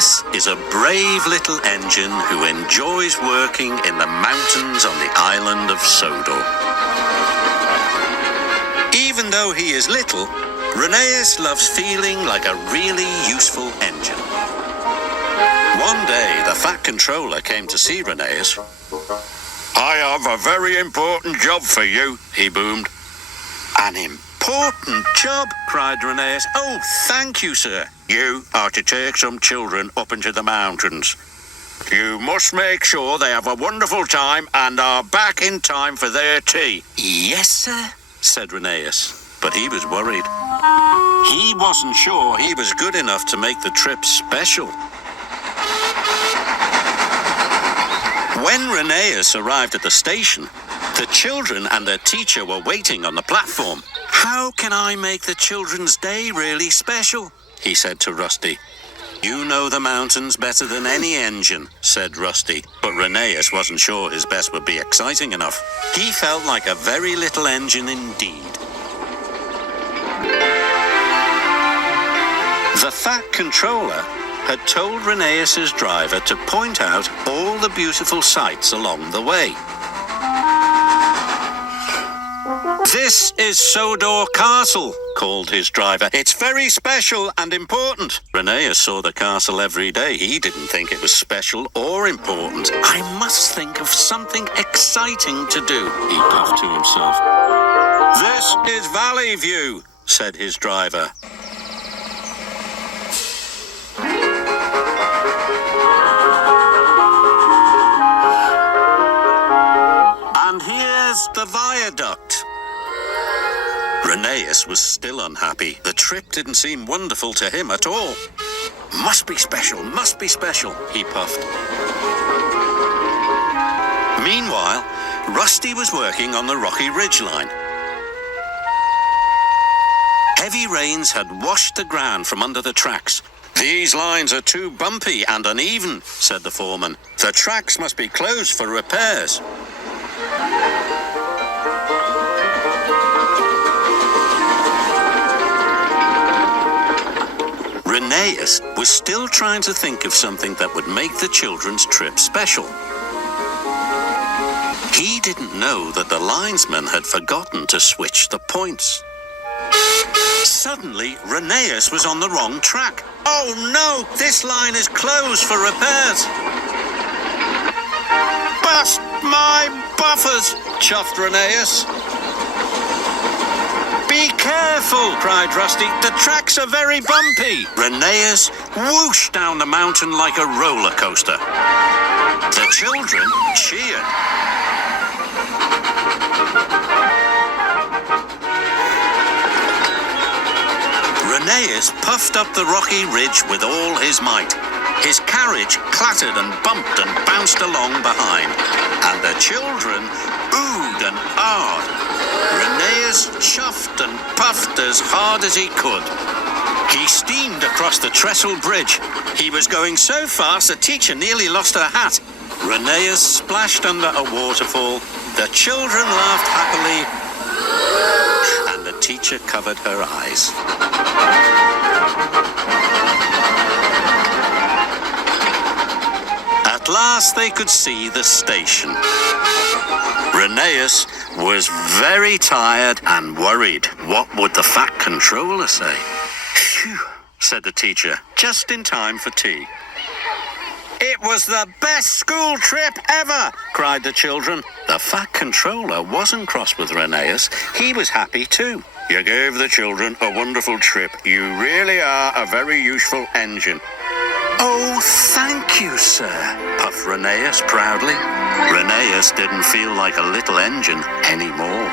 Rheneas is a brave little engine who enjoys working in the mountains on the island of Sodor. Even though he is little, Rheneas loves feeling like a really useful engine. One day, the Fat Controller came to see Rheneas. "I have a very important job for you," he boomed. "An important job?" cried Rheneas. "Oh, thank you, sir." "You are to take some children up into the mountains. You must make sure they have a wonderful time and are back in time for their tea." "Yes, sir," said Rheneas, but he was worried. He wasn't sure he was good enough to make the trip special. When Rheneas arrived at the station, the children and their teacher were waiting on the platform. "How can I make the children's day really special?" he said to Rusty. "You know the mountains better than any engine," said Rusty, but Rheneas wasn't sure his best would be exciting enough. He felt like a very little engine indeed. The Fat Controller had told Rheneas's driver to point out all the beautiful sights along the way. "This is Sodor Castle," called his driver. "It's very special and important." Rheneas saw the castle every day. He didn't think it was special or important. "I must think of something exciting to do," he puffed to himself. "This is Valley View," said his driver. "And here's the viaduct." Rheneas was still unhappy. The trip didn't seem wonderful to him at all. Must be special, he puffed. Meanwhile, Rusty was working on the rocky ridgeline. Heavy rains had washed the ground from under the tracks. "These lines are too bumpy and uneven," said the foreman. "The tracks must be closed for repairs." Rheneas was still trying to think of something that would make the children's trip special. He didn't know that the linesman had forgotten to switch the points. Suddenly, Rheneas was on the wrong track. "Oh no, this line is closed for repairs." "Bust my buffers," chuffed Rheneas. "Be careful," cried Rusty. "The tracks are very bumpy." Rheneas whooshed down the mountain like a roller coaster. The children cheered. Rheneas puffed up the rocky ridge with all his might. His carriage clattered and bumped and bounced along behind, and the children oohed and ahed. Rheneas chuffed and puffed as hard as he could. He steamed across the trestle bridge. He was going so fast the teacher nearly lost her hat. Rheneas splashed under a waterfall. The children laughed happily, and the teacher covered her eyes. At last they could see the station. Rheneas was very tired and worried. What would the Fat Controller say? "Phew," said the teacher, just in time for tea. "It was the best school trip ever," cried the children. The Fat Controller wasn't cross with Rheneas. He was happy too. "You gave the children a wonderful trip. You really are a very useful engine." "Oh, thank you, sir," puffed Rheneas proudly. Rheneas didn't feel like a little engine anymore.